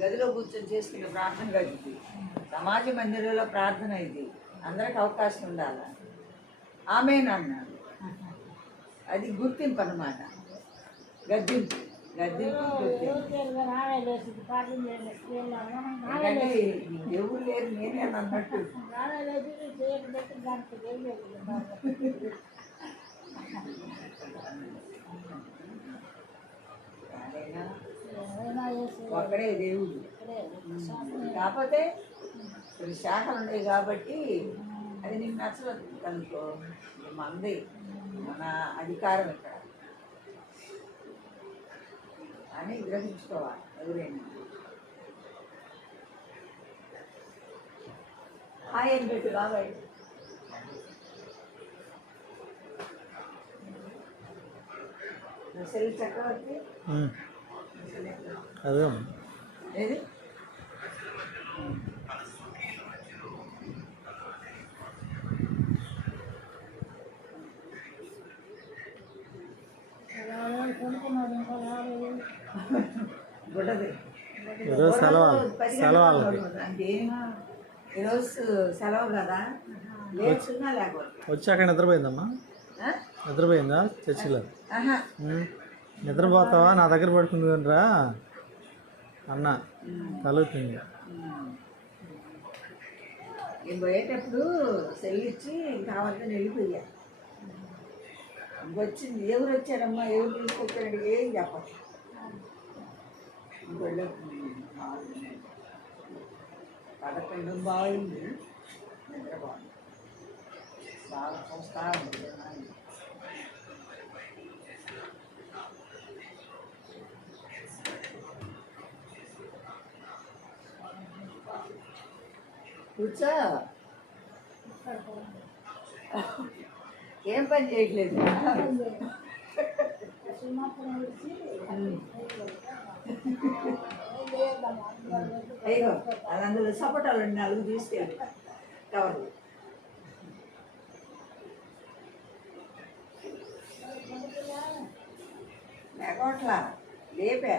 గదిలో కూర్చొని చేసుకునే ప్రార్థన కాదు ఇది. సమాజ మందిరంలో ప్రార్థన ఇది. అందరికి అవకాశం ఉండాలి. ఆమేనన్నాడు. అది గుర్తింపు అన్నమాట. గద్దింపు గుర్తింపు. ఎవరు లేరు నేనే అన్నట్టు. ఒక్కడే దేవుడు. కాకపోతే కొన్ని శాఖలు ఉన్నాయి కాబట్టి అది నీకు నచ్చదు అనుకో, మనది, మన అధికారం ఇక్కడ అని గ్రహించుకోవాలి ఎవరైనా. హాయ్ అని పెట్టు బాబాయ్. సెల్ చక్రవర్తి అదే ఏది గుడ్డది. ఈరోజు సెలవు అంటే ఈరోజు సెలవు కదా, లేచున్నా లేకపోతే వచ్చాక నిద్రపోయిందమ్మా. నిద్రపోయిందా చర్చిలో? ఆహా, నిద్రపోతావా నా దగ్గర పడుకుంది రా అన్న తలుపుతుంది. నేను పోయేటప్పుడు సెల్ ఇచ్చి కావాలని వెళ్ళిపోయా. ఇంకొచ్చింది, ఎవరు వచ్చారమ్మా, ఎవరు తీసుకొచ్చారంటే ఏం చెప్పచ్చు. ఇంకొళ్ళ 11 బాగుంది, నిద్ర బాగుంది, బాగా చూస్తా ఉంటుంది. కూర్చో, ఏం పని చేయట్లేదు. అయ్యో అది అందులో సపోటాలు 4 తీసుకెళ్ళి కవర్లు. లేకోట్లా లేపా.